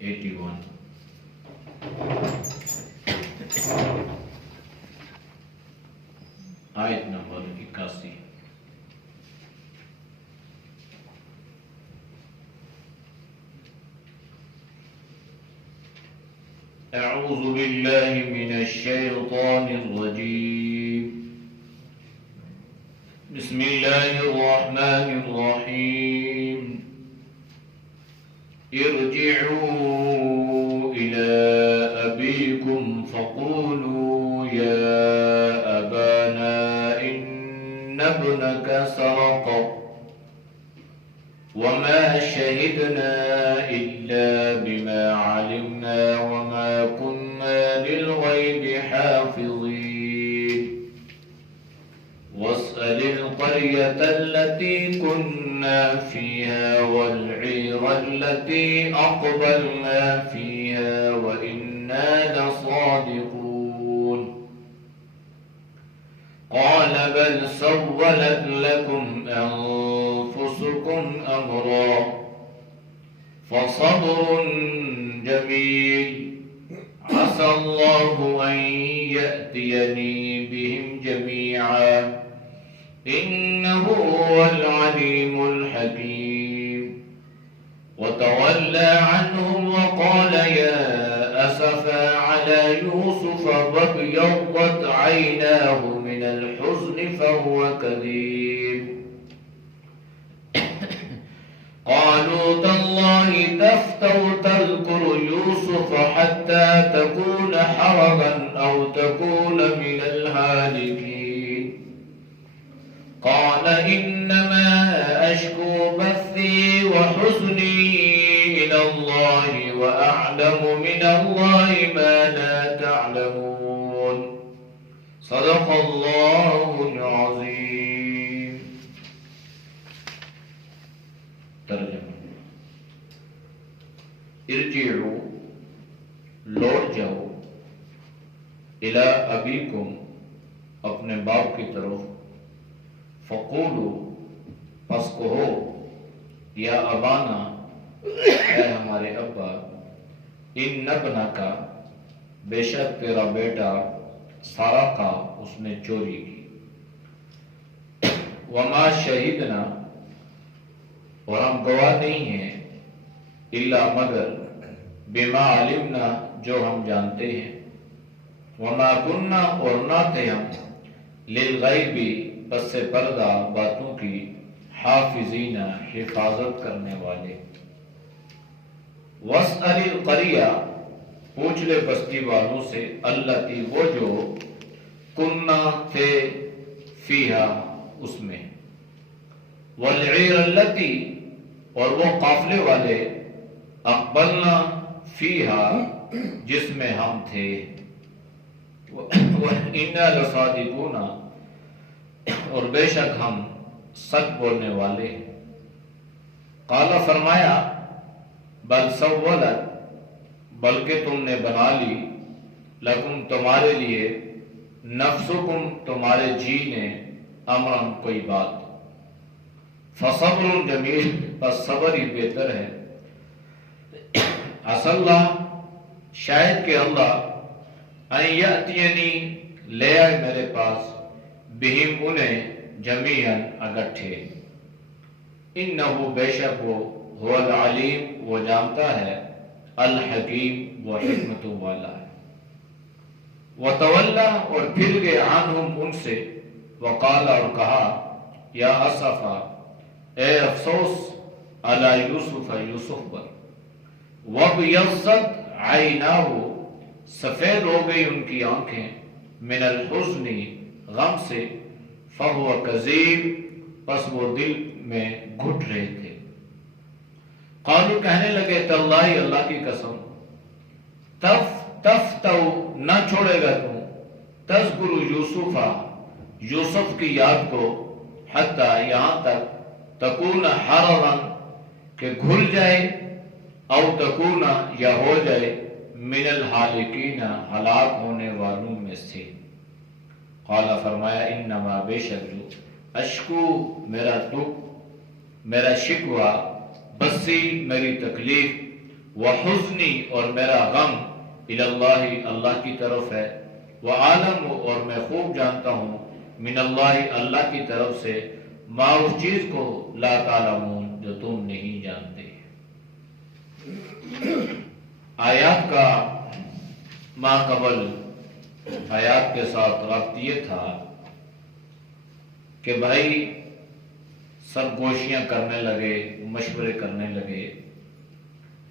81 آیت نمبر 81 اعوذ باللہ من الشیطان الرجیم بسم اللہ الرحمن الرحیم ارجعوا إلى أبيكم فقولوا يا أبانا إن ابنك سرق وما شهدنا إلا بما علمنا وما كنا للغيب حافظين واسأل القرية التي كنا فيها والعير التي أقبلنا فيها وإنا لصادقون قال بل سولت لكم أنفسكم أمرا فصبر جميل عسى الله أن يأتيني بهم جميعا إنه هو العليم الحكيم وتولى عنهم وقال يا أسفا على يوسف وابيضت عيناه من الحزن فهو كظيم قالوا تالله تفتأ تذكر يوسف حتى تكون حرضا أو تكون من الهالكين قال إنما أشكو بثي وحزني إلى الله وأعلم من الله ما لا تعلمون صدق الله العظيم. ترجمہ ارجعوا لوٹ جاؤ الی ابیکم اپنے باپ کی طرف فقولوا پس کہو یا ابانا اے ہمارے ابا ان ابنکا بے شک تیرا بیٹا سارا کا اس نے چوری کی وما شہدنا اور ہم گواہ نہیں ہیں الا مگر بما علمنا جو ہم جانتے ہیں وما کننا اور نہ تھے ہم للغیب پس سے پردہ باتوں کی حافظین حفاظت کرنے والے واسأل القریہ پوچھ لے بستی والوں سے التی وہ جو کننا تھے فیہا اس میں والعیر التی اور وہ قافلے والے اقبلنا فیہا جس میں ہم تھے وَإِنَّا لَصَادِقُونَ اور بے شک ہم سچ بولنے والے ہیں قال فرمایا بل سولت بلکہ تم نے بنا لی لکم تمہارے لیے نفسکم تمہارے جی نے امرن کوئی بات فصبر جمیل پس صبر ہی بہتر ہے عسى اللہ شاید کہ اللہ ان یأتینی لے آئے میرے پاس بہم انہیں جمیعاً اکٹھے انہو بے شک وہ هو العلیم وہ جانتا ہے الحکیم وہ حکمت والا ہے وتولا اور پھر گئے عنہم ان سے وقال اور کہا یا اسفا اے افسوس علی یوسف یوسف پر وابیضت عیناہ سفید ہو گئی ان کی آنکھیں من الحزن غم سے فہو کظیم پس وہ دل میں گھٹ رہے تھے قالو کہنے لگے تاللہ اللہ کی قسم تفتو نہ چھوڑے گا تو تذکر یوسفا یوسف کی یاد کو حتی یہاں تک تکون حررا کہ گھل جائے او تکون یا ہو جائے من الحالکین ہلاک ہونے والوں میں سے قال فرمایا انما بے شک جو اشکو میرا دکھ میرا شکوہ بسی میری تکلیف وحزنی اور میرا غم اللہ اللہ کی طرف ہے، وعالم اور میں خوب جانتا ہوں من اللہ اللہ کی طرف سے ما اس چیز کو لا تعلمون جو تم نہیں جانتے۔ آیات کا ما قبل آیات کے ساتھ ربط یہ تھا کہ بھائی سرگوشیاں کرنے لگے، مشورے کرنے لگے،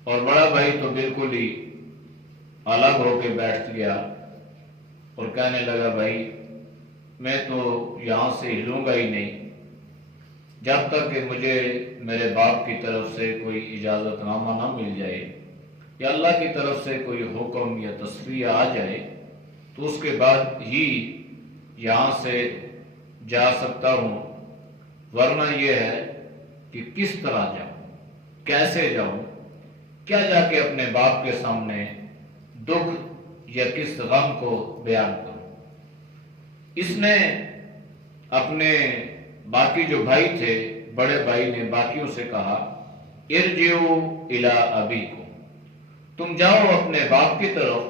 اور بڑا بھائی تو بالکل ہی الگ ہو کے بیٹھ گیا اور کہنے لگا بھائی میں تو یہاں سے ہلوں گا ہی نہیں جب تک کہ مجھے میرے باپ کی طرف سے کوئی اجازت نامہ نہ مل جائے یا اللہ کی طرف سے کوئی حکم یا تصفیہ آ جائے تو اس کے بعد ہی یہاں سے جا سکتا ہوں، ورنہ یہ ہے کہ کس طرح جاؤں، کیسے جاؤں، کیا جا کے اپنے باپ کے سامنے دکھ یا کس غم کو بیان کروں۔ اس نے اپنے باقی جو بھائی تھے، بڑے بھائی نے باقیوں سے کہا ارجعوا الی ابیکم، تم جاؤ اپنے باپ کی طرف،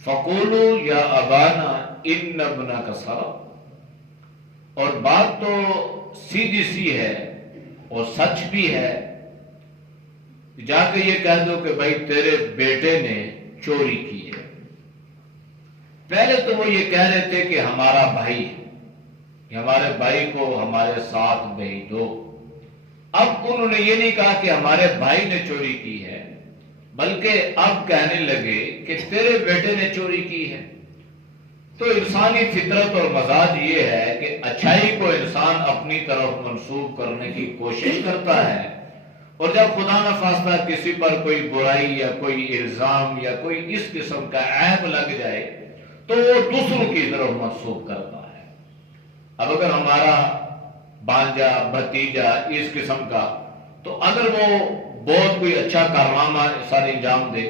فقولوا یا ابانا ان ابنک سرق، اور بات تو سیدھی سی ہے اور سچ بھی ہے، جا کے یہ کہہ دو کہ بھائی تیرے بیٹے نے چوری کی ہے۔ پہلے تو وہ یہ کہہ رہے تھے کہ ہمارا بھائی ہے، ہمارے بھائی کو ہمارے ساتھ بھیج دو۔ اب انہوں نے یہ نہیں کہا کہ ہمارے بھائی نے چوری کی ہے، بلکہ اب کہنے لگے کہ تیرے بیٹے نے چوری کی ہے۔ تو انسانی فطرت اور مزاج یہ ہے کہ اچھائی کو انسان اپنی طرف منسوب کرنے کی کوشش کرتا ہے، اور جب خدا نہ خواستہ کسی پر کوئی برائی یا کوئی الزام یا کوئی اس قسم کا عیب لگ جائے تو وہ دوسروں کی طرف منسوب کرتا ہے۔ اب اگر ہمارا بانجا بھتیجا اس قسم کا، تو اگر وہ بہت کوئی اچھا کارنامہ سارے انجام دے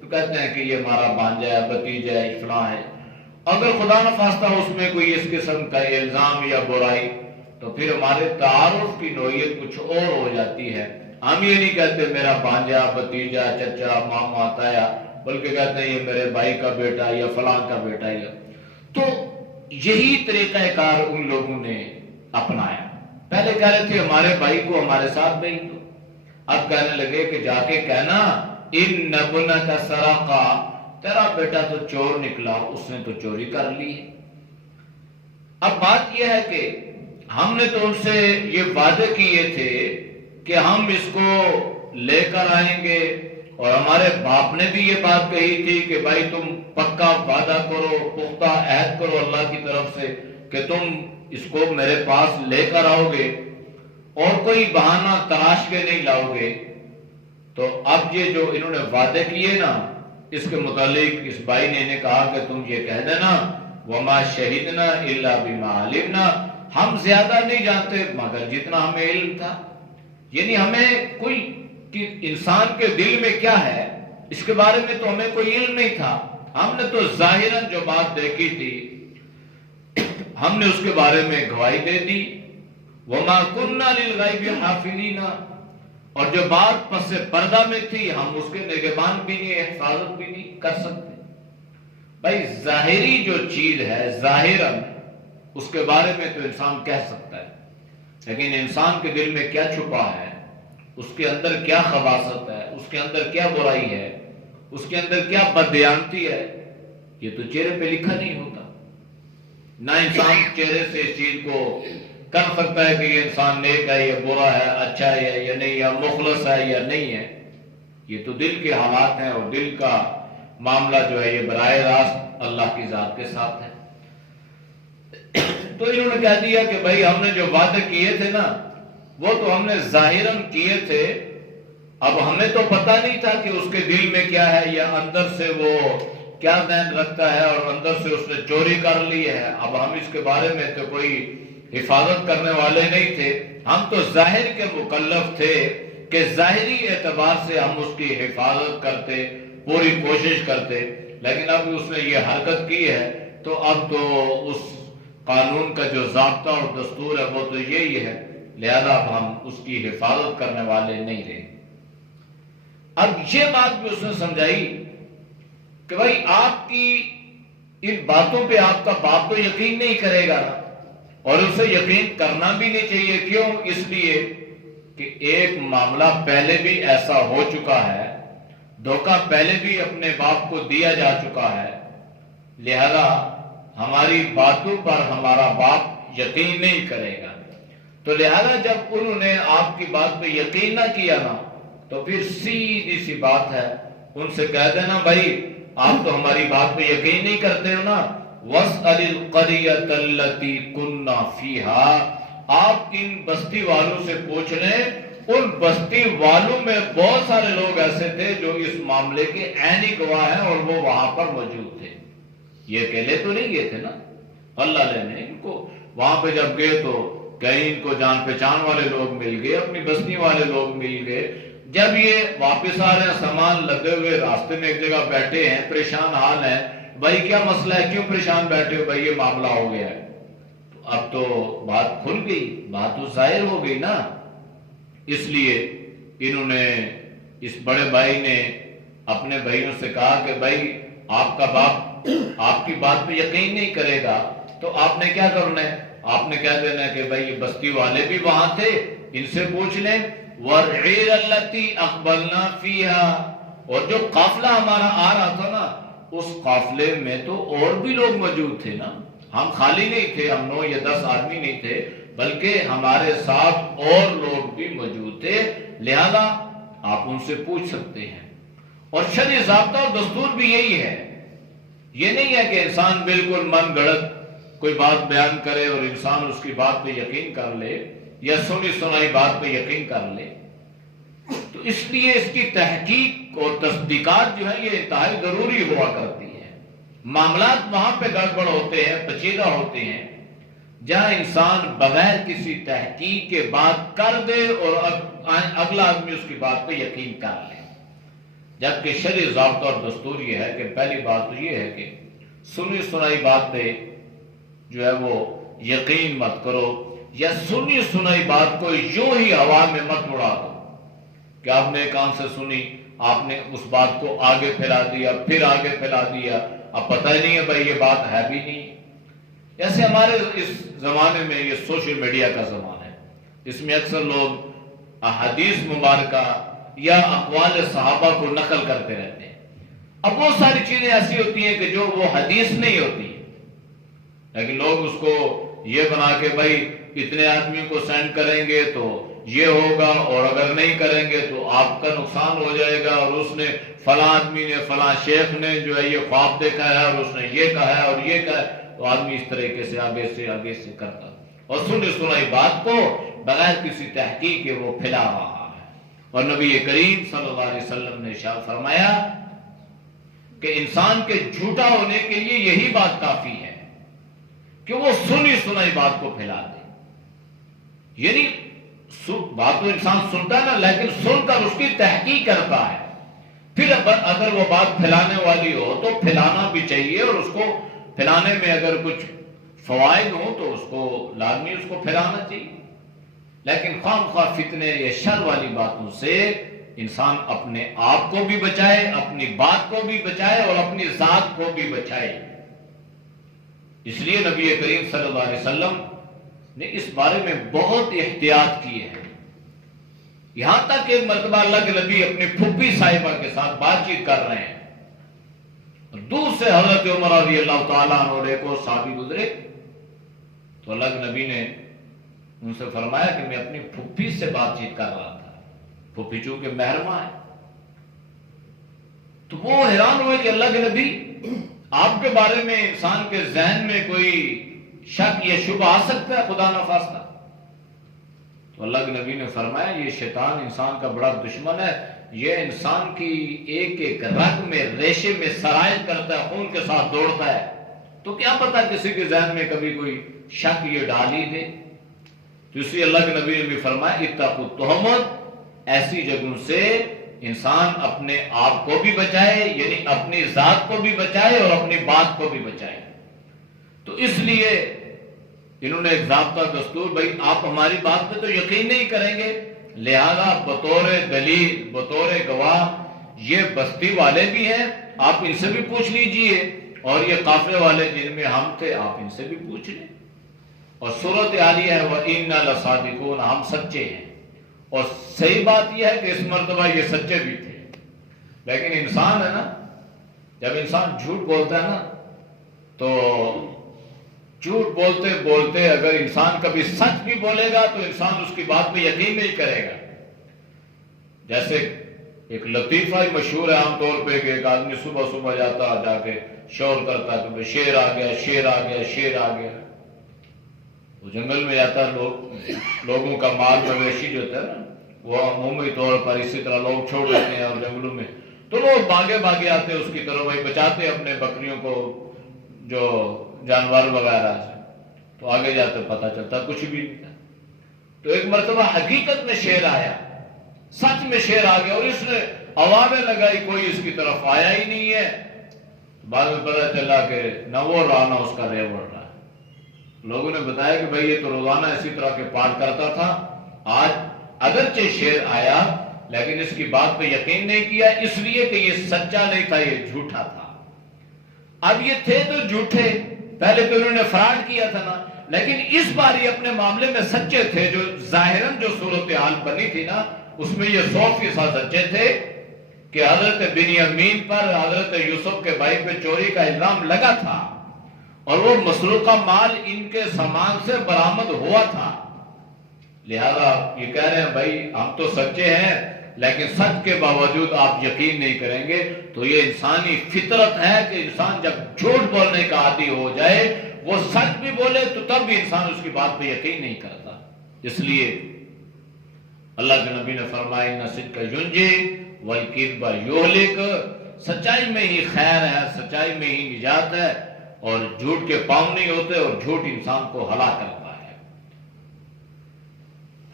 تو کہتے ہیں کہ یہ ہمارا بانجا ہے، بھتیجا ہے، فلاں ہے۔ اگر خدا نہ خواستہ اس میں کوئی اس قسم کا الزام یا برائی تو پھر ہمارے تعارف کی نوعیت کچھ اور ہو جاتی ہے۔ ہم یہ نہیں کہتے میرا بانجا بھتیجا چچا ماما تایا، بلکہ کہتے ہیں یہ میرے بھائی کا بیٹا یا فلاں کا بیٹا۔ تو یہی طریقہ کار ان لوگوں نے اپنایا۔ پہلے کہہ رہے تھے ہمارے بھائی کو ہمارے ساتھ بھیج دو، اب کہنے لگے کہ جا کے کہنا ان ابنک سرق، تیرا بیٹا تو چور نکلا، اس نے تو چوری کر لی۔ اب بات یہ ہے کہ ہم نے تو ان سے یہ وعدے کیے تھے کہ ہم اس کو لے کر آئیں گے، اور ہمارے باپ نے بھی یہ بات کہی تھی کہ بھائی تم پکا وعدہ کرو، پختہ عہد کرو اللہ کی طرف سے کہ تم اس کو میرے پاس لے کر آؤ گے اور کوئی بہانہ تراش کے نہیں لاؤ گے۔ تو اب یہ جو انہوں نے وعدے کیے نا، اس کے متعلق اس بھائی نے انہیں کہا کہ تم یہ کہہ دینا وما شہدنا الا بما علمنا، ہم زیادہ نہیں جانتے مگر جتنا ہمیں علم تھا۔ یعنی ہمیں کوئی کہ انسان کے دل میں کیا ہے اس کے بارے میں تو ہمیں کوئی علم نہیں تھا، ہم نے تو ظاہراً جو بات دیکھی تھی ہم نے اس کے بارے میں گواہی دے دی۔ وما كنا للغیب حافظین، اور جو بات پس پردہ میں تھی ہم اس کے نگہبان بھی نہیں، حفاظت بھی نہیں کر سکتے۔ بھائی ظاہری جو چیز ہے ظاہراً اس کے بارے میں تو انسان کہہ سکتا ہے، لیکن انسان کے دل میں کیا چھپا ہے، اس کے اندر کیا خباثت ہے، اس کے اندر کیا برائی ہے، اس کے اندر کیا بددیانتی ہے، یہ تو چہرے پہ لکھا نہیں ہوتا۔ نہ انسان چہرے سے اس چیز کو کر سکتا ہے کہ یہ انسان نیک ہے، یہ برا ہے، اچھا ہے یا نہیں، یا مخلص ہے یا نہیں ہے۔ یہ تو دل کے حالات ہیں، اور دل کا معاملہ جو ہے یہ براہ راست اللہ کی ذات کے ساتھ ہے۔ تو انہوں نے کہہ دیا کہ بھائی ہم نے جو وعدے کیے تھے نا وہ تو ہم نے ظاہراً کیے تھے، اب ہمیں تو پتہ نہیں تھا کہ اس کے دل میں کیا ہے یا اندر سے وہ کیا ذہن رکھتا ہے، اور اندر سے اس نے چوری کر لی ہے۔ اب ہم اس کے بارے میں تو کوئی حفاظت کرنے والے نہیں تھے، ہم تو ظاہر کے مکلف تھے کہ ظاہری اعتبار سے ہم اس کی حفاظت کرتے، پوری کوشش کرتے، لیکن اب اس نے یہ حرکت کی ہے تو اب تو اس قانون کا جو ضابطہ اور دستور ہے وہ تو یہی ہے، لہذا اب ہم اس کی حفاظت کرنے والے نہیں رہے۔ اب یہ بات بھی اس نے سمجھائی کہ بھائی آپ کی ان باتوں پہ آپ کا باپ تو یقین نہیں کرے گا اور اسے یقین کرنا بھی نہیں چاہیے. کیوں؟ اس لیے کہ ایک معاملہ پہلے بھی ایسا ہو چکا ہے، دھوکہ پہلے بھی اپنے باپ کو دیا جا چکا ہے، لہذا ہماری باتوں پر ہمارا باپ یقین نہیں کرے گا. تو لہذا جب انہوں نے آپ کی بات پہ یقین نہ کیا نا، تو پھر سیدھی سی بات ہے، ان سے کہہ دینا بھائی آپ تو ہماری بات پہ یقین نہیں کرتے ہو نا، وَاسْأَلِ الْقَرْيَةَ الَّتِي كُنَّا فِيهَا، آپ ان بستی والوں سے پوچھ لیں، ان بستی والوں میں بہت سارے لوگ ایسے تھے جو اس معاملے کے عینی گواہ ہیں اور وہ وہاں پر موجود تھے. یہ اکیلے تو نہیں گئے تھے نا، اللہ نے ان کو وہاں پہ جب گئے تو کہیں ان کو جان پہچان والے لوگ مل گئے، اپنی بستی والے لوگ مل گئے. جب یہ واپس آ رہے ہیں سامان لدے ہوئے، راستے میں ایک جگہ بیٹھے ہیں، پریشان حال ہیں، بھائی کیا مسئلہ ہے، کیوں پریشان بیٹھے ہو؟ بھائی یہ معاملہ ہو گیا ہے. تو اب تو بات کھل گئی، بات تو ظاہر ہو گئی نا. اس لیے انہوں نے، اس بڑے بھائی نے اپنے بھائیوں سے کہا کہ بھائی آپ کا باپ آپ کی بات پہ یقین نہیں کرے گا، تو آپ نے کیا کرنا ہے؟ آپ نے کہہ دینا ہے کہ بھائی یہ بستی والے بھی وہاں تھے، ان سے پوچھ لیں. وَالْعِيرَ الَّتِي أَقْبَلْنَا فِيهَا، اور جو قافلہ ہمارا آ رہا تھا نا، اس قافلے میں تو اور بھی لوگ موجود تھے نا، ہم خالی نہیں تھے، ہم 9 یا 10 آدمی نہیں تھے، بلکہ ہمارے ساتھ اور لوگ بھی موجود تھے، لہذا آپ ان سے پوچھ سکتے ہیں. اور شرعی ضابطہ اور دستور بھی یہی ہے. یہ نہیں ہے کہ انسان بالکل من گڑت کوئی بات بیان کرے اور انسان اس کی بات پہ یقین کر لے یا سنی سنائی بات پہ یقین کر لے. تو اس لیے اس کی تحقیق اور تصدیقات جو ہے یہ انتہائی ضروری ہوا کرتی ہے. معاملات وہاں پہ گڑبڑ ہوتے ہیں، پیچیدہ ہوتے ہیں، جہاں انسان بغیر کسی تحقیق کے بات کر دے اور اگلا آدمی اس کی بات پہ یقین کر لے. جبکہ شرعی ضابطہ اور دستور یہ ہے کہ پہلی بات تو یہ ہے کہ سنی سنائی بات پہ جو ہے وہ یقین مت کرو، یا سنی سنائی بات کو یوں ہی ہوا میں مت اڑا دو کہ آپ نے کان سے سنی، آپ نے اس بات کو آگے پھیلا دیا، پھر آگے پھیلا دیا، اب پتہ ہی نہیں ہے بھائی یہ بات ہے بھی نہیں. جیسے ہمارے اس زمانے میں یہ سوشل میڈیا کا زمانہ ہے، اس میں اکثر لوگ احادیث مبارکہ یا اقوال صحابہ کو نقل کرتے رہتے ہیں. اب وہ ساری چیزیں ایسی ہوتی ہیں کہ جو وہ حدیث نہیں ہوتی، لیکن لوگ اس کو یہ بنا کے بھائی اتنے آدمیوں کو سینڈ کریں گے تو یہ ہوگا، اور اگر نہیں کریں گے تو آپ کا نقصان ہو جائے گا، اور اس نے فلاں آدمی نے، فلاں شیخ نے جو ہے یہ خواب دیکھا ہے اور اس نے یہ کہا ہے اور یہ کہا ہے. تو آدمی اس طریقے سے آگے سے کرتا اور سنی سنائی بات کو بغیر کسی تحقیق کے وہ پھیلا رہا ہے. اور نبی کریم صلی اللہ علیہ وسلم نے ارشاد فرمایا کہ انسان کے جھوٹا ہونے کے لیے یہی بات کافی ہے کہ وہ سنی سنائی بات کو پھیلا دے. یعنی بات تو انسان سنتا ہے نا، لیکن سن کر اس کی تحقیق کرتا ہے، پھر اگر وہ بات پھیلانے والی ہو تو پھیلانا بھی چاہیے، اور اس کو پھیلانے میں اگر کچھ فوائد ہو تو اس کو لازمی اس کو پھیلانا چاہیے. لیکن خام خواہ فتنے یا شر والی باتوں سے انسان اپنے آپ کو بھی بچائے، اپنی بات کو بھی بچائے اور اپنی ذات کو بھی بچائے. اس لیے نبی کریم صلی اللہ علیہ وسلم نے اس بارے میں بہت احتیاط کی ہے. یہاں تک ایک مرتبہ اللہ کے نبی اپنی پھپھی صاحبہ کے ساتھ بات چیت کر رہے ہیں، دور سے حضرت عمر رضی اللہ تعالیٰ عنہ کو صحابی گزرے تو اللہ کے نبی نے ان سے فرمایا کہ میں اپنی پھپھی سے بات چیت کر رہا تھا. پھپھی چونکہ محرمہ ہے، تو وہ حیران ہوئے کہ اللہ کے نبی آپ کے بارے میں انسان کے ذہن میں کوئی شک یا شبہ آ سکتا ہے خدا نخواستہ؟ تو اللہ کے نبی نے فرمایا یہ شیطان انسان کا بڑا دشمن ہے، یہ انسان کی ایک ایک رگ میں ریشے میں سرایت کرتا ہے، خون کے ساتھ دوڑتا ہے، تو کیا پتا کسی کے ذہن میں کبھی کوئی شک یہ ڈال ہی دے. تو اسی اللہ کے نبی نے بھی فرمایا اتقوا التہمت، ایسی جگہوں سے انسان اپنے آپ کو بھی بچائے، یعنی اپنی ذات کو بھی بچائے اور اپنی بات کو بھی بچائے. تو اس لیے انہوں نے ایک ضابطہ دستور، بھائی آپ ہماری بات پہ تو یقین نہیں کریں گے، لہذا بطور دلیل، بطور گواہ یہ بستی والے بھی ہیں، آپ ان سے بھی پوچھ لیجئے، اور یہ قافلے والے جن میں ہم تھے آپ ان سے بھی پوچھ لیں۔ اور صورت عالیہ ہے وَإِنَّا لَصَادِقُونَ، ہم سچے ہیں۔ اور صحیح بات یہ ہے کہ اس مرتبہ یہ سچے بھی تھے، لیکن انسان ہے نا، جب انسان جھوٹ بولتا ہے نا تو جھوٹ بولتے بولتے اگر انسان کبھی سچ بھی بولے گا تو انسان اس کی بات پہ یقین نہیں کرے گا۔ جیسے ایک لطیفہ ہی مشہور ہے عام طور پہ کہ ایک آدمی صبح صبح جاتا جا کے شور کرتا کہ شیر آ گیا، شیر آ گیا، شیر آ گیا۔ وہ جنگل میں جاتا ہے، لوگوں کا مال مویشی جو ہوتا ہے نا وہ عمومی طور پر اسی طرح لوگ چھوڑ دیتے ہیں اور جنگلوں میں، تو لوگ بھاگے بھاگے آتے اس کی طرف، بھائی بچاتے اپنے بکریوں کو جو جانور وغیرہ سے، تو آگے جاتے پتہ چلتا کچھ بھی نہیں تھا۔ تو ایک مرتبہ حقیقت میں شیر آیا، سچ میں شیر آ گیا، اور اس نے آوازیں لگائی، کوئی اس کی طرف آیا ہی نہیں ہے۔ بعد میں پتہ چلا کہ نہ وہ رہا نہ اس کا ریوڑ رہا۔ لوگوں نے بتایا کہ بھائی یہ تو روزانہ اسی طرح کے پاٹ کرتا تھا، آج اگرچہ شیر آیا لیکن اس کی بات پہ یقین نہیں کیا، اس لیے کہ یہ سچا نہیں تھا، یہ جھوٹا تھا۔ اب یہ تھے تو جھوٹے، پہلے تو انہوں نے فراڈ کیا تھا نا، لیکن اس بار یہ اپنے معاملے میں سچے تھے۔ جو ظاہراً جو صورتحال بنی تھی نا اس میں یہ 100% سچے تھے کہ حضرت بنیامین پر، حضرت یوسف کے بھائی پہ چوری کا الزام لگا تھا، اور وہ مسروقہ مال ان کے سامان سے برآمد ہوا تھا۔ لہذا یہ کہہ رہے ہیں بھائی ہم تو سچے ہیں، لیکن سچ کے باوجود آپ یقین نہیں کریں گے۔ تو یہ انسانی فطرت ہے کہ انسان جب جھوٹ بولنے کا عادی ہو جائے، وہ سچ بھی بولے تو تب بھی انسان اس کی بات پہ یقین نہیں کرتا۔ اس لیے اللہ کے نبی نے فرمایا اِنَّ الصِّدْقَ يُنْجِي وَالْكِذْبَ يُهْلِكُ، سچائی میں ہی خیر ہے، سچائی میں ہی نجات ہے، اور جھوٹ کے پاؤں نہیں ہوتے، اور جھوٹ انسان کو ہلاک کرتا ہے۔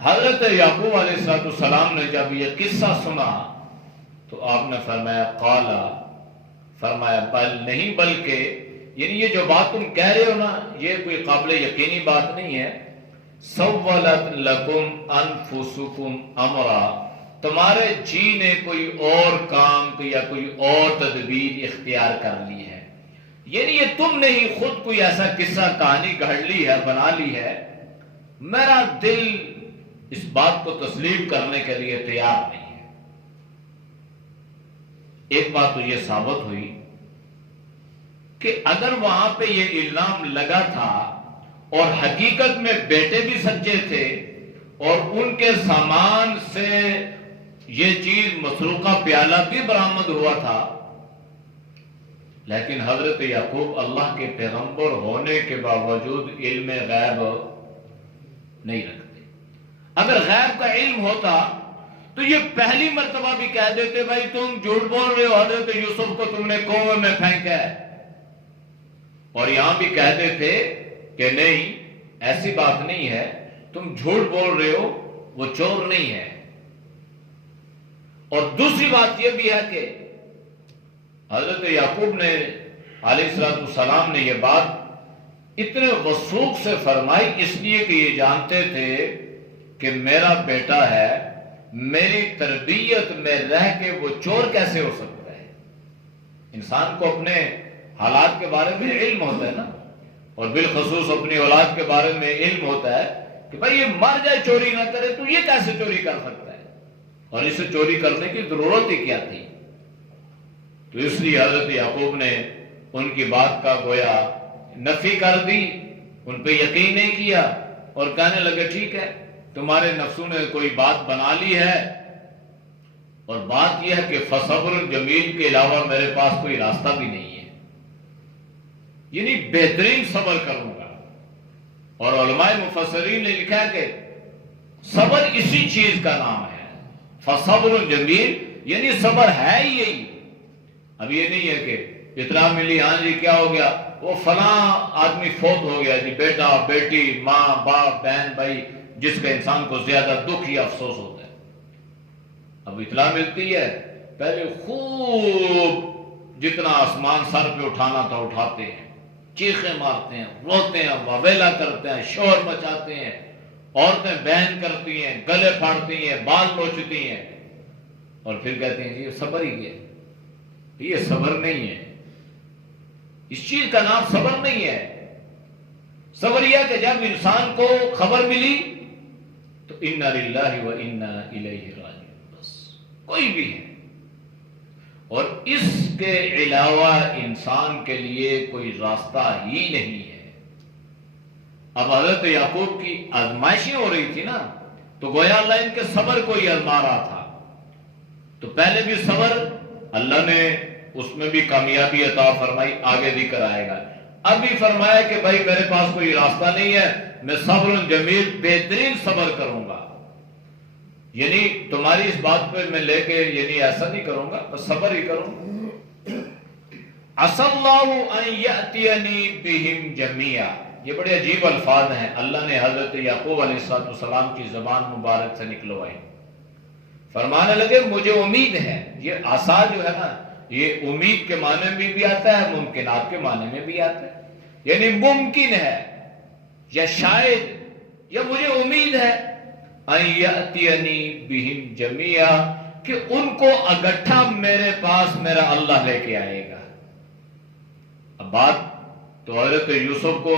حضرت یعقوب علیہ السلام نے جب یہ قصہ سنا تو آپ نے فرمایا قالا، فرمایا بل نہیں بلکہ، یعنی یہ جو بات تم کہہ رہے ہو نا یہ کوئی قابل یقینی بات نہیں ہے۔ سولت لکم انفسکم امرا، تمہارے جی نے کوئی اور کام یا کوئی اور تدبیر اختیار کر لی ہے، یعنی یہ تم نے ہی خود کوئی ایسا قصہ کہانی گھڑ لی ہے، بنا لی ہے۔ میرا دل اس بات کو تسلیم کرنے کے لیے تیار نہیں ہے۔ ایک بات تو یہ ثابت ہوئی کہ اگر وہاں پہ یہ الزام لگا تھا اور حقیقت میں بیٹے بھی سچے تھے اور ان کے سامان سے یہ چیز مسروقہ پیالہ بھی برآمد ہوا تھا، لیکن حضرت یعقوب اللہ کے پیغمبر ہونے کے باوجود علم غیب نہیں رکھتے۔ اگر غیب کا علم ہوتا تو یہ پہلی مرتبہ بھی کہہ دیتے بھائی تم جھوٹ بول رہے ہو، حضرت یوسف کو تم نے کنویں میں پھینکا ہے، اور یہاں بھی کہہ دیتے کہ نہیں ایسی بات نہیں ہے، تم جھوٹ بول رہے ہو، وہ چور نہیں ہے۔ اور دوسری بات یہ بھی ہے کہ حضرت یعقوب نے علیہ السلام نے یہ بات اتنے وثوق سے فرمائی اس لیے کہ یہ جانتے تھے کہ میرا بیٹا ہے، میری تربیت میں رہ کے وہ چور کیسے ہو سکتا ہے۔ انسان کو اپنے حالات کے بارے میں علم ہوتا ہے نا، اور بالخصوص اپنی اولاد کے بارے میں علم ہوتا ہے کہ بھائی یہ مر جائے چوری نہ کرے تو یہ کیسے چوری کر سکتا ہے، اور اسے چوری کرنے کی ضرورت ہی کیا تھی۔ تو اس لیے حضرت یعقوب نے ان کی بات کا گویا نفی کر دی، ان پہ یقین نہیں کیا، اور کہنے لگے ٹھیک ہے تمہارے نفسوں نے کوئی بات بنا لی ہے، اور بات یہ ہے کہ فصبر جمیل کے علاوہ میرے پاس کوئی راستہ بھی نہیں ہے، یعنی بہترین صبر کروں گا۔ اور علماء مفسرین نے لکھا ہے کہ صبر اسی چیز کا نام ہے، فصبر جمیل، یعنی صبر ہے ہی یہی۔ اب یہ نہیں ہے کہ اطلاع ملی ہاں جی کیا ہو گیا، وہ فلاں آدمی فوت ہو گیا جی، بیٹا بیٹی ماں باپ بہن بھائی، جس کا انسان کو زیادہ دکھ یا افسوس ہوتا ہے۔ اب اطلاع ملتی ہے پہلے خوب جتنا آسمان سر پہ اٹھانا تھا اٹھاتے ہیں، چیخیں مارتے ہیں، روتے ہیں، واویلا کرتے ہیں، شور مچاتے ہیں، عورتیں بہن کرتی ہیں، گلے پھاڑتی ہیں، بال نوچتی ہیں، اور پھر کہتے ہیں جی صبر ہی کیا؟ یہ صبر نہیں ہے، اس چیز کا نام صبر نہیں ہے۔ صبر یہ کہ جب انسان کو خبر ملی تو انا للہ و انا الیہ راجعون، بس کوئی بھی ہے، اور اس کے علاوہ انسان کے لیے کوئی راستہ ہی نہیں ہے۔ اب حضرت یعقوب کی آزمائشیں ہو رہی تھی نا، تو گویا اللہ ان کے صبر کو ہی آزما رہا تھا۔ تو پہلے بھی صبر، اللہ نے اس میں بھی کامیابی عطا فرمائی، آگے بھی کرائے گا۔ اب بھی فرمایا کہ بھائی میرے پاس کوئی راستہ نہیں ہے، میں صبر جمیل، بہترین صبر کروں گا، یعنی تمہاری اس بات پہ میں لے کے یعنی ایسا نہیں کروں گا، بس صبر ہی کروں گا۔ عَسَى اللَّهُ أَن يَأْتِيَنِي بِهِمْ جَمِيعًا، یہ بڑے عجیب الفاظ ہیں، اللہ نے حضرت یعقوب علیہ السلام کی زبان مبارک سے نکلوائی۔ فرمانے لگے مجھے امید ہے، یہ عصا جو ہے نا، یہ امید کے معنی میں بھی آتا ہے، ممکنات کے معنی میں بھی آتا ہے، یعنی ممکن ہے یا شاید یا مجھے امید ہے ان یأتینی بہم جمیعا، کہ ان کو اکٹھا میرے پاس میرا اللہ لے کے آئے گا۔ اب بات تو حضرت یوسف کو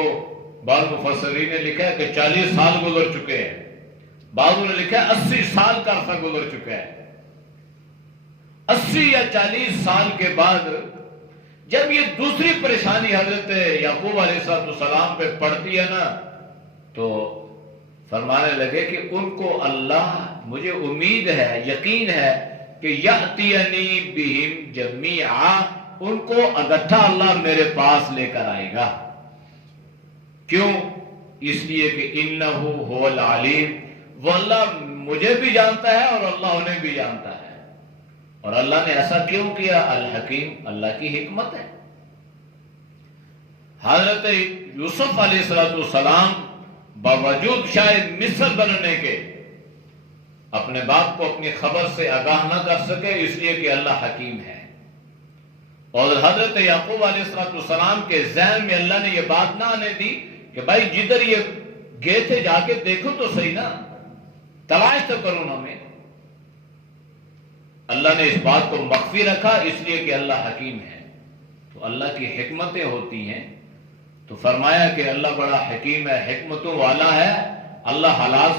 بعض مفسرین نے لکھا ہے کہ 40 سال گزر چکے ہیں، بعضوں نے لکھا ہے 80 سال کا عرصہ گزر چکا ہے۔ 80 یا 40 سال کے بعد جب یہ دوسری پریشانی حضرت یعقوب علیہ السلام پہ پڑتی ہے نا، تو فرمانے لگے کہ ان کو اللہ، مجھے امید ہے، یقین ہے کہ یأتینی بہم جمیعا، ان کو اکٹھا اللہ میرے پاس لے کر آئے گا۔ کیوں؟ اس لیے کہ انہ هو العلیم، وہ اللہ مجھے بھی جانتا ہے اور اللہ انہیں بھی جانتا ہے۔ اور اللہ نے ایسا کیوں کیا؟ الحکیم، اللہ کی حکمت ہے۔ حضرت یوسف علیہ السلام باوجود شاید مصر بننے کے اپنے باپ کو اپنی خبر سے آگاہ نہ کر سکے، اس لیے کہ اللہ حکیم ہے۔ اور حضرت یعقوب علیہ السلام کے ذہن میں اللہ نے یہ بات نہ آنے دی کہ بھائی جدھر یہ گئے تھے جا کے دیکھو تو صحیح نا، تلاش تو کرو نا میں۔ اللہ نے اس بات کو مخفی رکھا اس لیے کہ اللہ حکیم ہے۔ تو اللہ کی حکمتیں ہوتی ہیں، تو فرمایا کہ اللہ بڑا حکیم ہے، حکمتوں والا ہے، اللہ حالات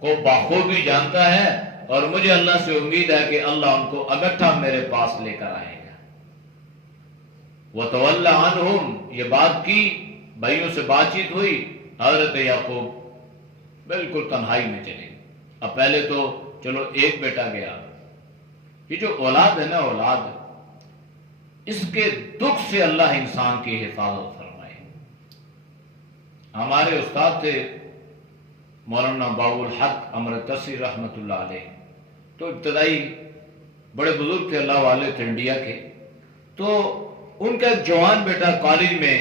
کو بخوبی جانتا ہے، اور مجھے اللہ سے امید ہے کہ اللہ ان کو اکٹھا میرے پاس لے کر آئے گا۔ وَتَوَلَّ عَنْهُمْ، یہ بات کی، بھائیوں سے بات چیت ہوئی، حضرت یعقوب بالکل تنہائی میں چلے۔ اب پہلے تو چلو ایک بیٹا گیا، یہ جو اولاد ہے نا، اولاد، اس کے دکھ سے اللہ انسان کی حفاظت فرمائے۔ ہمارے استاد تھے مولانا باؤ الحق امرتسری رحمۃ اللہ علیہ، تو ابتدائی بڑے بزرگ تھے، اللہ والے تھے انڈیا کے۔ تو ان کا ایک جوان بیٹا کالج میں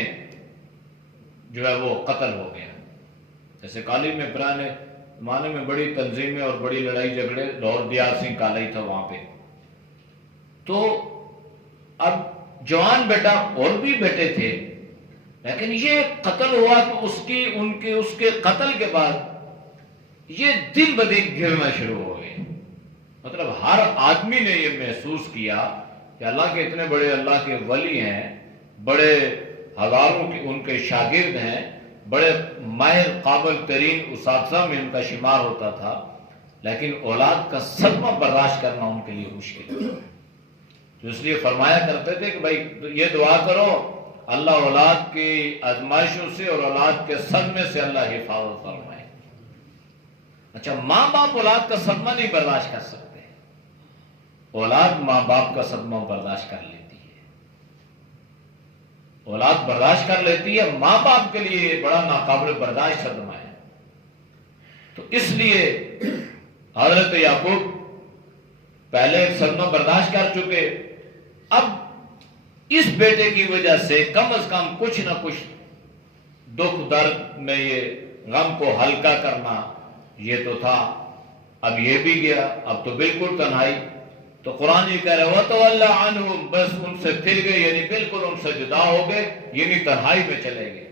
جو ہے وہ قتل ہو گیا۔ جیسے کالج میں پرانے زمانے میں بڑی تنظیمیں اور بڑی لڑائی جھگڑے، لاہور دیار سنگھ کالج تھا وہاں پہ، تو اب جوان بیٹا، اور بھی بیٹے تھے، لیکن یہ قتل ہوا تو اس کے قتل کے بعد یہ دن بدن گرنا شروع ہو گئے۔ مطلب ہر آدمی نے یہ محسوس کیا کہ اللہ کے اتنے بڑے اللہ کے ولی ہیں، بڑے ہزاروں کے ان کے شاگرد ہیں، بڑے ماہر قابل ترین اساتذہ میں ان کا شمار ہوتا تھا، لیکن اولاد کا صدمہ برداشت کرنا ان کے لیے مشکل ہے۔ تو اس لیے فرمایا کرتے تھے کہ بھائی یہ دعا کرو اللہ اولاد کی آزمائشوں سے اور اولاد کے صدمے سے اللہ حفاظت فرمائے۔ اچھا، ماں باپ اولاد کا صدمہ نہیں برداشت کر سکتے، اولاد ماں باپ کا صدمہ برداشت کر لیتی ہے، اولاد برداشت کر لیتی ہے، ماں باپ کے لیے بڑا ناقابل برداشت صدمہ ہے۔ تو اس لیے حضرت یعقوب پہلے صدمہ برداشت کر چکے، اب اس بیٹے کی وجہ سے کم از کم کچھ نہ کچھ دکھ درد میں یہ غم کو ہلکا کرنا یہ تو تھا۔ اب یہ بھی گیا، اب تو بالکل تنہائی۔ تو قرآن یہ کہہ رہا ہے وَتَوَلَّ عَنْهُمْ، بس ان سے پھر گئے، یعنی بالکل ان سے جدا ہو گئے، یعنی تنہائی میں چلے گئے۔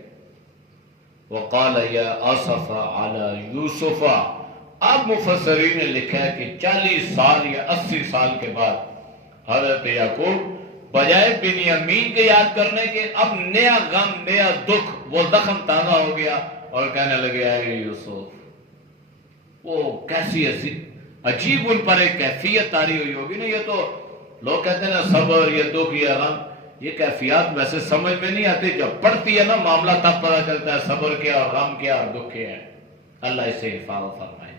وَقَالَ يَا أَسَفَ عَلَى يُوسُفَ، اب مفسرین نے لکھا ہے کہ 40 سال یا 80 سال کے بعد حضرت یعقوب بجائے بنیامین کے یاد کرنے کے اب نیا غم، نیا دکھ، وہ زخم تازہ ہو گیا اور کہنے لگے اے یوسف۔ وہ کیسی عجیب ان پر ایک کیفیت طاری ہوئی ہوگی نا۔ یہ تو لوگ کہتے ہیں نا صبر، یہ دکھ، یہ غم، یہ کیفیات ویسے سمجھ میں نہیں آتی، جب پڑتی ہے نا معاملہ تب پتہ چلتا ہے صبر کیا اور غم کیا اور دکھ کیا ہے۔ اللہ اسے حفاظت فرمائے۔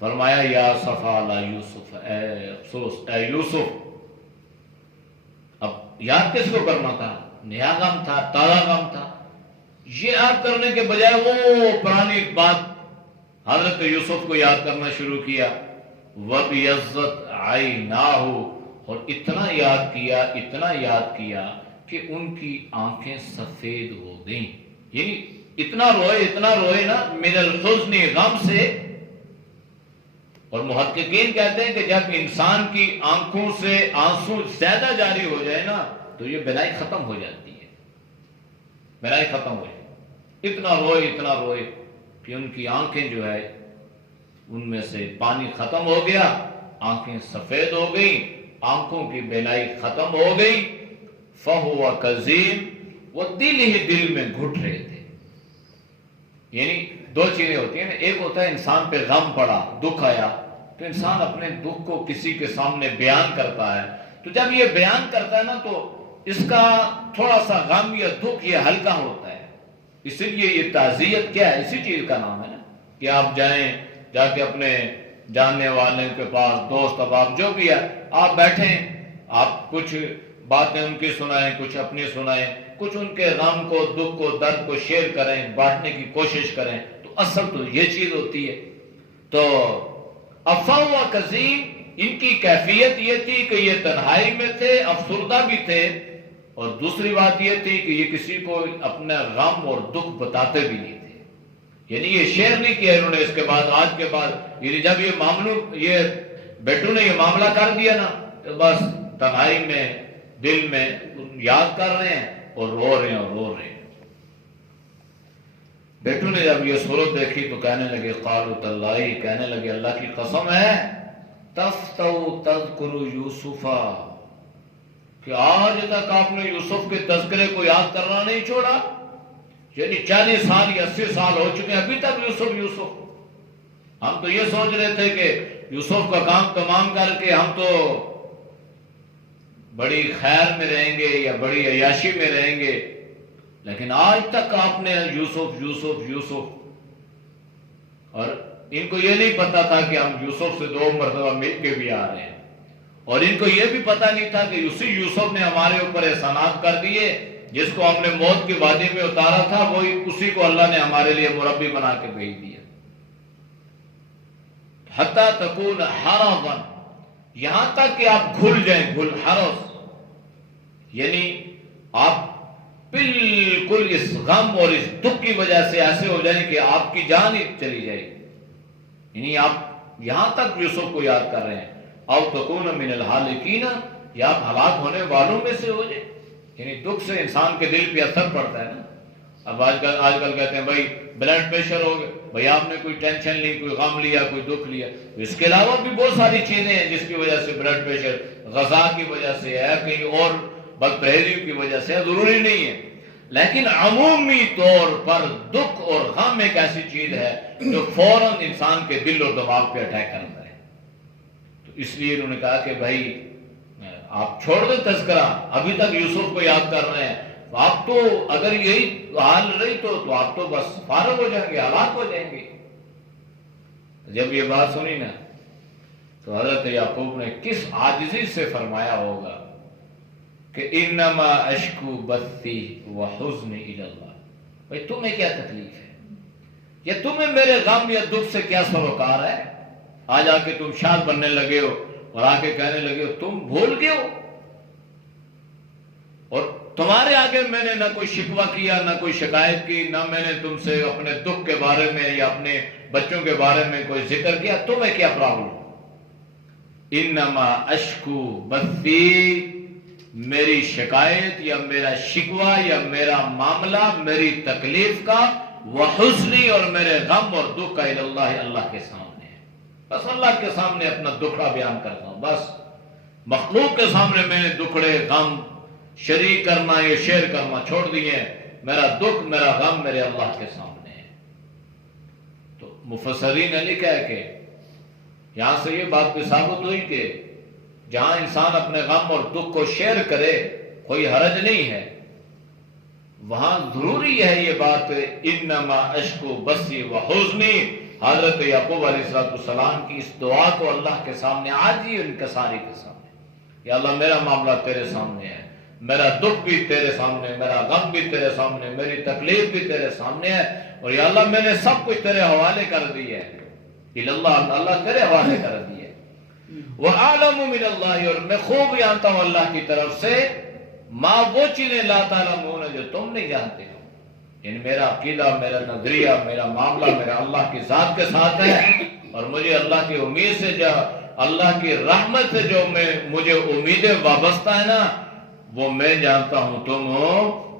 فرمایا یا صفا علی یوسف، اے افسوس اے یوسف۔ اب یاد کس کو کرنا تھا؟ نیا غم تھا، تازہ غم تھا۔ یہ یاد کرنے کے بجائے وہ پرانی بات حضرت یوسف کو یاد کرنا شروع کیا۔ وَبِيَضَّتْ عَيْنَاهُ، اور اتنا یاد کیا، اتنا یاد کیا کہ ان کی آنکھیں سفید ہو گئیں۔ یعنی اتنا روئے نا من الحزن، غم سے۔ اور محققین کہتے ہیں کہ جب انسان کی آنکھوں سے آنسو زیادہ جاری ہو جائے نا تو یہ بینائی ختم ہو جاتی ہے، بینائی ختم ہو جائے۔ اتنا روئے کہ ان کی آنکھیں جو ہے ان میں سے پانی ختم ہو گیا، آنکھیں سفید ہو گئی، آنکھوں کی بینائی ختم ہو گئی۔ فَهُوَ كَظِيمٌ، وہ دل ہی دل میں گھٹ رہے تھے۔ یعنی دو چیزیں ہوتی ہیں نا، ایک ہوتا ہے انسان پہ غم پڑا، دکھ آیا تو انسان اپنے دکھ کو کسی کے سامنے بیان کرتا ہے، تو جب یہ بیان کرتا ہے نا تو اس کا تھوڑا سا غم یا دکھ یہ ہلکا ہوتا ہے۔ اسی لیے یہ تعزیت کیا ہے، اسی چیز کا نام ہے نا کہ آپ جائیں، جا کے اپنے جاننے والے کے پاس، دوست احباب جو بھی ہے، آپ بیٹھیں، آپ کچھ باتیں ان کی سنائیں، کچھ اپنی سنائیں، کچھ ان کے غم کو، دکھ کو، درد کو شیئر کریں، بانٹنے کی کوشش کریں، تو اصل تو یہ چیز ہوتی ہے۔ تو افوا کظیم، ان کی کیفیت یہ تھی کہ یہ تنہائی میں تھے، افسردہ بھی تھے، اور دوسری بات یہ تھی کہ یہ کسی کو اپنا غم اور دکھ بتاتے بھی نہیں تھے۔ یعنی یہ شیئر نہیں کیا انہوں نے اس کے بعد، آج کے بعد، یعنی جب یہ بیٹو نے یہ معاملہ کر دیا نا تو بس تنہائی میں دل میں یاد کر رہے ہیں اور رو رہے ہیں۔ بیٹو نے جب یہ صورت دیکھی تو کہنے لگے قالوا تاللہ، کہنے لگے اللہ کی قسم ہے، تفتؤ تذکر یوسف، کہ آج تک آپ نے یوسف کے تذکرے کو یاد کرنا نہیں چھوڑا۔ یعنی 40 سال یا 80 سال ہو چکے ہیں، ابھی تک یوسف۔ ہم تو یہ سوچ رہے تھے کہ یوسف کا کام تمام کر کے ہم تو بڑی خیر میں رہیں گے یا بڑی عیاشی میں رہیں گے، لیکن آج تک آپ نے یوسف، اور ان کو یہ نہیں پتا تھا کہ ہم یوسف سے 2 مرتبہ مل کے بھی آ رہے ہیں، اور ان کو یہ بھی پتا نہیں تھا کہ اسی یوسف نے ہمارے اوپر احسانات کر دیے، جس کو ہم نے موت کی وادی میں اتارا تھا، وہی اسی کو اللہ نے ہمارے لیے مربی بنا کے بھیج دیا۔ حتی تکون حرضا، یہاں تک کہ آپ گھل جائیں، حرض یعنی آپ بالکل اس غم اور اس دکھ کی وجہ سے ایسے ہو جائیں کہ آپ کی جان ہی چلی جائے، یعنی آپ یہاں تک یوسف کو یاد کر رہے ہیں۔ او تکون من الحالکین، یا آپ ہلاک ہونے والوں میں سے ہو جائیں۔ یعنی دکھ سے انسان کے دل پہ اثر پڑتا ہے نا۔ اب آج کل کہتے ہیں بھائی بلڈ پریشر ہو گیا، بھائی آپ نے کوئی ٹینشن لی، کوئی غم لیا، کوئی دکھ لیا، اس کے علاوہ بھی بہت ساری چیزیں ہیں جس کی وجہ سے بلڈ پریشر، غذا کی وجہ سے ہے، کہیں اور بد پرہیزی کی وجہ سے ہے، ضروری نہیں ہے، لیکن عمومی طور پر دکھ اور غم ایک ایسی چیز ہے جو فوراً انسان کے دل اور دماغ پہ اٹیک کرتا ہے۔ تو اس لیے انہوں نے کہا کہ بھائی آپ چھوڑ دیں تذکرہ، ابھی تک یوسف کو یاد کر رہے ہیں، تو آپ تو اگر یہی حال رہی تو آپ تو بس فارغ ہو جائیں گے، ہلاک ہو جائیں گے۔ جب یہ بات سنی نا تو حضرت یعقوب نے کس عاجزی سے فرمایا ہوگا کہ انما اشکو بثی وحزنی الی اللہ، بھائی تمہیں کیا تکلیف ہے، یا تمہیں میرے غم یا دکھ سے کیا سروکار ہے؟ آج آ کے تم شاد بننے لگے ہو اور آ کے کہنے لگے ہو تم بھول گئے ہو، اور تمہارے آگے میں نے نہ کوئی شکوہ کیا، نہ کوئی شکایت کی، نہ میں نے تم سے اپنے دکھ کے بارے میں یا اپنے بچوں کے بارے میں کوئی ذکر کیا، تمہیں کیا پرابلم؟ انما اشکو بثی، میری شکایت یا میرا شکوہ یا میرا معاملہ، میری تکلیف کا، وحزنی، اور میرے غم اور دکھ کا اللہ کے سامنے ہے۔ بس اللہ کے سامنے اپنا دکھڑا بیان کرتا ہوں، بس مخلوق کے سامنے میں نے دکھڑے غم شریک کرنا یہ شیئر کرنا چھوڑ دیے، میرا دکھ میرا غم میرے اللہ کے سامنے ہے۔ تو مفسرین نے لکھا ہے کہ یہاں سے یہ بات بھی ثابت ہوئی کہ جہاں انسان اپنے غم اور دکھ کو شیئر کرے کوئی حرج نہیں ہے، وہاں ضروری ہے یہ بات انما اشکو بسی و حزنی، حضرت یعقوب علیہ السلام کی اس دعا کو اللہ کے سامنے آج ہی انکساری کے سامنے، یا اللہ میرا معاملہ تیرے سامنے ہے، میرا دکھ بھی تیرے سامنے، میرا غم بھی تیرے سامنے، میری تکلیف بھی تیرے سامنے ہے، اور یا اللہ میں نے سب کچھ تیرے حوالے کر دی ہے، اللہ تیرے حوالے کر دی ہے۔ وَأَعْلَمُ مِنَ اللَّهِ، اور میں خوب جانتا ہوں اللہ کی طرف سے، ماں وہ چیزیں لا تعلمون جو تم نہیں جانتے ہو، یعنی میرا عقیدہ، میرا نظریہ، میرا معاملہ میرا اللہ کی ذات کے ساتھ ہے، اور مجھے اللہ کی امید سے جو اللہ کی رحمت سے جو مجھے امیدیں وابستہ ہے نا، وہ میں جانتا ہوں تم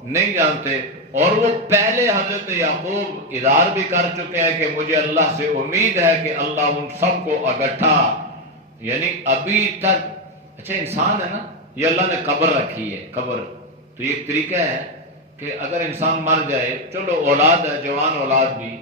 نہیں جانتے۔ اور وہ پہلے حضرت یعقوب اظہار بھی کر چکے ہیں کہ مجھے اللہ سے امید ہے کہ اللہ ان سب کو اکٹھا، یعنی ابھی تک اچھا انسان ہے نا، یہ اللہ نے قبر رکھی ہے، قبر تو یہ ایک طریقہ ہے کہ اگر انسان مر جائے، چلو اولاد ہے جوان اولاد بھی،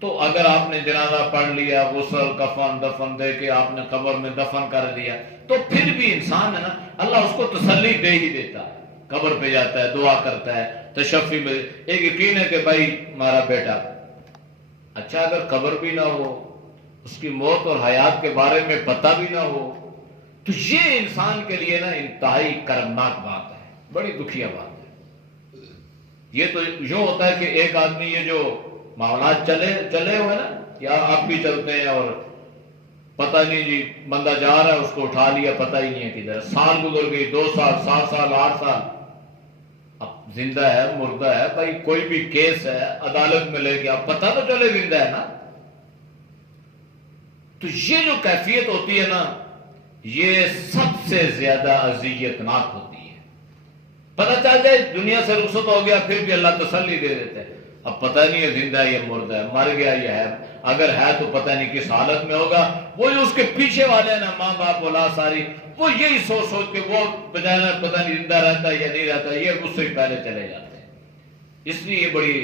تو اگر آپ نے جنازہ پڑھ لیا، غسل کفن دفن دے کے آپ نے قبر میں دفن کر دیا، تو پھر بھی انسان ہے نا، اللہ اس کو تسلی دے ہی دیتا ہے، قبر پہ جاتا ہے، دعا کرتا ہے، تشفی میں ایک یقین ہے کہ بھائی ہمارا بیٹا، اچھا اگر قبر بھی نہ ہو، اس کی موت اور حیات کے بارے میں پتہ بھی نہ ہو، تو یہ انسان کے لیے نا انتہائی کرمناک بات ہے، بڑی دکھیا بات ہے۔ یہ تو یوں ہوتا ہے کہ ایک آدمی یہ جو معاملات چلے ہوئے نا، یا آپ بھی چلتے ہیں اور پتہ نہیں جی بندہ جا رہا ہے اس کو اٹھا لیا، پتہ ہی نہیں ہے کدھر، سال گزر گئی، 2 سال 7 سال 8 سال، اب زندہ ہے مردہ ہے، بھائی کوئی بھی کیس ہے عدالت میں لے گیا، پتہ تو چلے زندہ ہے نا۔ تو یہ جو کیفیت ہوتی ہے نا، یہ سب سے زیادہ اذیتناک ہوتی ہے۔ پتہ چل جائے دنیا سے رخصت ہو گیا، پھر بھی اللہ تسلی دے دیتے ہیں، اب پتہ نہیں ہے زندہ ہے یہ مردہ ہے، مر گیا یہ ہے، اگر ہے تو پتہ نہیں کس حالت میں ہوگا۔ وہ جو اس کے پیچھے والے ہیں نا، ماں باپ اولاد ساری، وہ یہی سوچ کے وہ بجانا پتہ نہیں زندہ رہتا ہے یا نہیں رہتا، یہ اس سے پہلے چلے جاتے ہیں۔ اس لیے یہ بڑی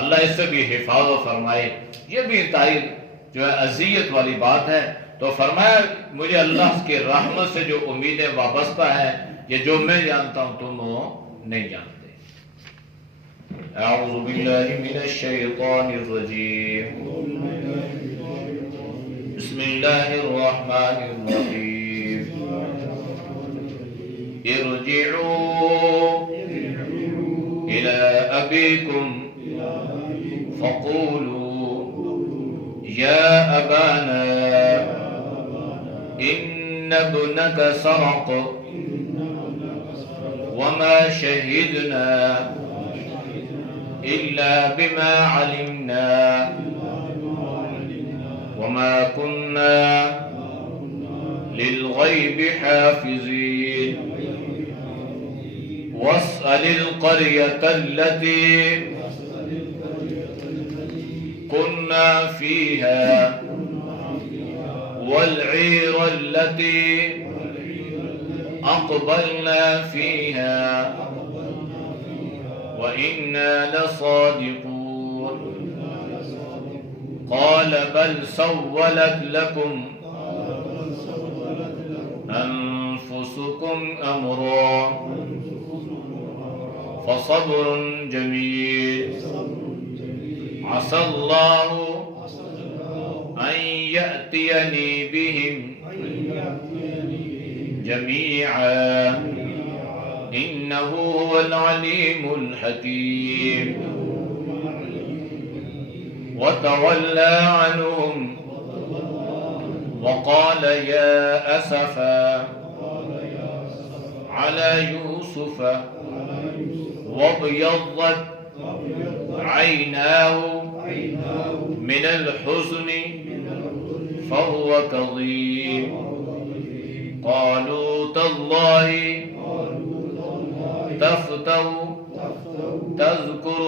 اللہ اس سے بھی حفاظت فرمائے، یہ بھی انتہائی جو ہے اذیت والی بات ہے۔ تو فرمایا مجھے اللہ کی رحمت سے جو امیدیں وابستہ ہیں، یہ جو میں جانتا ہوں تم نہیں جانتے۔ اعوذ باللہ من الشیطان الرجیم، بسم اللہ الرحمن الرحیم، ارجعوا الى ابیکم فقولوا یا ابانا ان ابنک سرق وما شهدنا إلا بما علمنا وما كنا للغيب حافظين واسأل القرية التي كنا فيها والعير التي أقبلنا فيها وإنا لصادقون قال بل سولت لكم أنفسكم أمرا فصبر جميل عسى الله أن يأتيني بهم جميعا إنه هو العليم الحكيم وتولى عنهم وقال يا أسفا على يوسف وابيضت عيناه من الحزن فهو كظيم قالوا تالله تذكر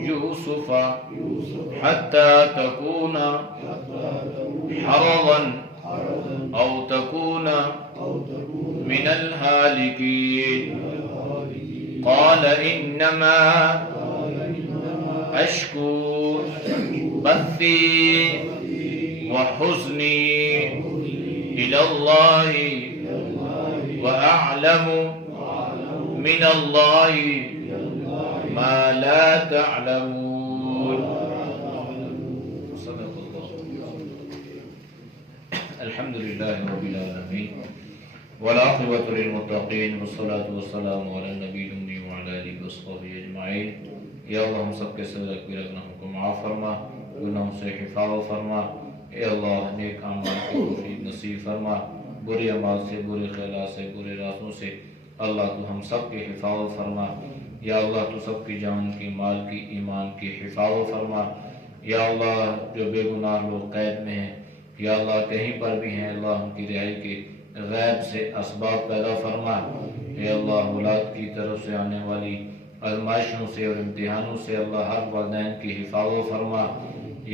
يوسف حتى حرضا أو تكون من الهالكين قال إنما أشكو بثي وحزني إلى الله وأعلم من الله ما لا تعلمون صدق الله. الحمد لله رب العالمين والعاقبة للمتقين والصلاة والسلام على النبي الأمي وعلى آله وصحبه أجمعين. یا اللہ ہم سب کے صدر اکبر گناہوں کو معاف فرما، گناہوں سے حفاظت فرما. اے اللہ نیک اعمال کی توفیق نصیب فرما، برے اعمال سے، برے خیالات سے، برے راسوں سے اللہ تو ہم سب کی حفاظت فرما. یا اللہ تو سب کی جان کی، مال کی، ایمان کی حفاظت فرما. یا اللہ جو بے گناہ لوگ قید میں ہیں، یا اللہ کہیں پر بھی ہیں، اللہ ان کی رہائی کے غیب سے اسباب پیدا فرما. اے اللہ اولاد کی طرف سے آنے والی آزمائشوں سے اور امتحانوں سے اللہ ہر والدین کی حفاظت فرما.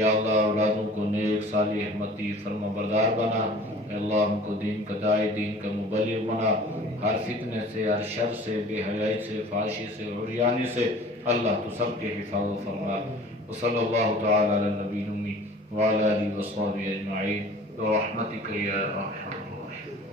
یا اللہ اولادوں کو نیک صالح احمدی فرما بردار بنا. اے اللہ ان کو دین کا داعی، دین کا مبلغ بنا. ہر فتنے سے، ہر شر سے، بے حیائی سے، فحاشی سے، عریانی سے اللہ تو سب کے حفاظت فرما. وصلی اللہ تعالی علی النبی الأمی وعلی آلہ وصحبہ اجمعین برحمتک یا ارحم الراحمین.